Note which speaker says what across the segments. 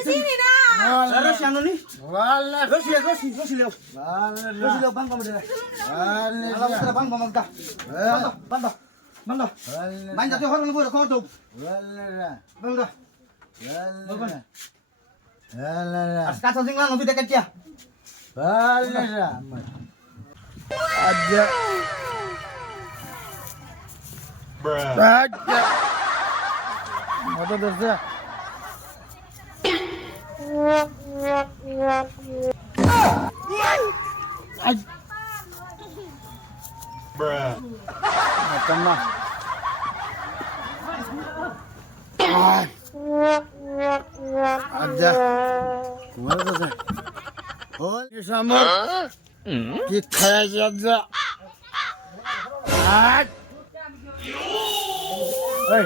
Speaker 1: sini nah. Terus yang ini.
Speaker 2: Kamu dah. Walah. ধরছে আজ মতন না আজ্জা ঘুমার কাছে ওই সামর কি খায় আজ্জা আজ এই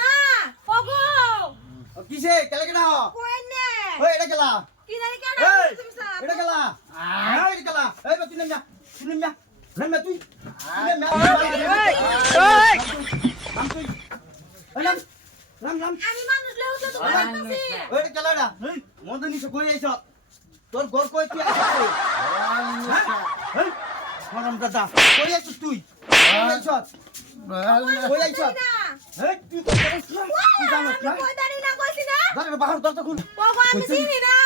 Speaker 3: না। ওগো!
Speaker 1: কিসে কেলে কেডা হ
Speaker 3: কই নে?
Speaker 1: ওই এটা কেলা
Speaker 3: কি জানি সারা
Speaker 1: এটা কেলা এটা কেলা এই তুই নাম তুই নাম
Speaker 3: তো
Speaker 1: কই আইছ তোর ঘর কই তুই মরম দাদা কই আইছ তুই কই
Speaker 3: না
Speaker 1: এই তুই কই জানো
Speaker 3: না না
Speaker 1: বাহার দরজা খুল
Speaker 3: আমি চিনি না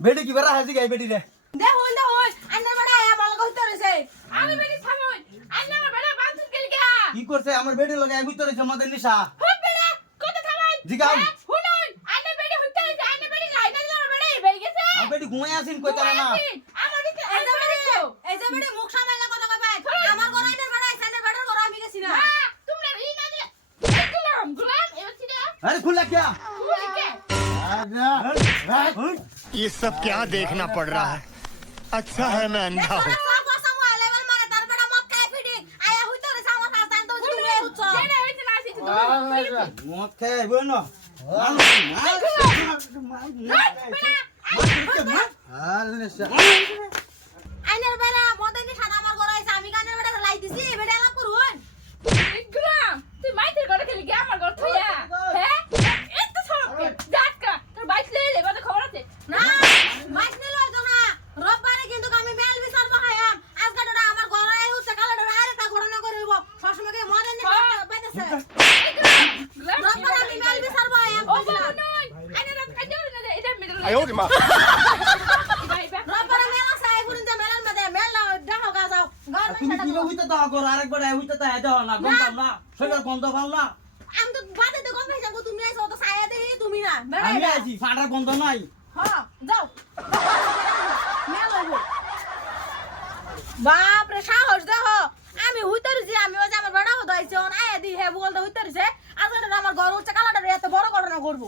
Speaker 1: বেটি কিবা ৰাখিছে গাই
Speaker 3: বেটি দে
Speaker 1: কি করছে আমার বেডি লগে আই ভিতরে জমাদের নিশা
Speaker 3: হুট বেড়ে কত থামাই
Speaker 1: জিগাও
Speaker 3: হুনুন আন্নার বেটি হইতে রইছে আন্নার বেটি লাইনা দিলার বেটি বের গেছে
Speaker 1: আর বেডি ঘুমাই আসিন কই তারা না
Speaker 3: আমার দিতে এই যে বেটি এই যে বেটি মুখ সামলাইলা কথা কইবা আমার ঘর আইনার বড় আইসানের বড় ঘর আমি গেছি না তোমরা ই না দিলে গুলাম গুলাম এবার সিধা
Speaker 1: আরে খুললা কিয়া
Speaker 3: কে
Speaker 4: ये सब क्या देखना पड़ रहा है अच्छा है मैं अंधा हूँ
Speaker 1: মদ খাই বই না
Speaker 3: আইনের বেলা মদনি সাদা আমার ঘর আইছে আমি গানের বেটা লাই দিছি বেটা লাভ করুন
Speaker 5: গ্রাম তুই মাইতের ঘরে খেলি গিয়ে আমার ঘর থইয়া হ্যাঁ এত সব জাটকা তোর বাইক লই লে বাদে খবর আছে
Speaker 3: না মাইস নিল হইতো না রোববারে কিন্তু আমি মেল বিচার বহায়াম আজকে ডা আমার ঘর আই হচ্ছে কালে ডা আরেকটা ঘটনা করিব সবসময় কি মদনি বাইতেছে রোববারে আমি মেল বিচার বহায়াম
Speaker 5: ও বাবু নই আইনে রাত কাজে না দে এটা মিডল ভাই বা
Speaker 3: রোববারে মেল আছে আই ফুরিন যে মেলার মধ্যে
Speaker 1: গন্ধ পাও না
Speaker 3: আমি তো তো তুমি
Speaker 1: আমি
Speaker 3: যাও সাহস আমি আমি যে আমার বেড়া হতো দি হে আমার ঘর উচ্চ কালাটা এত বড় ঘটনা করব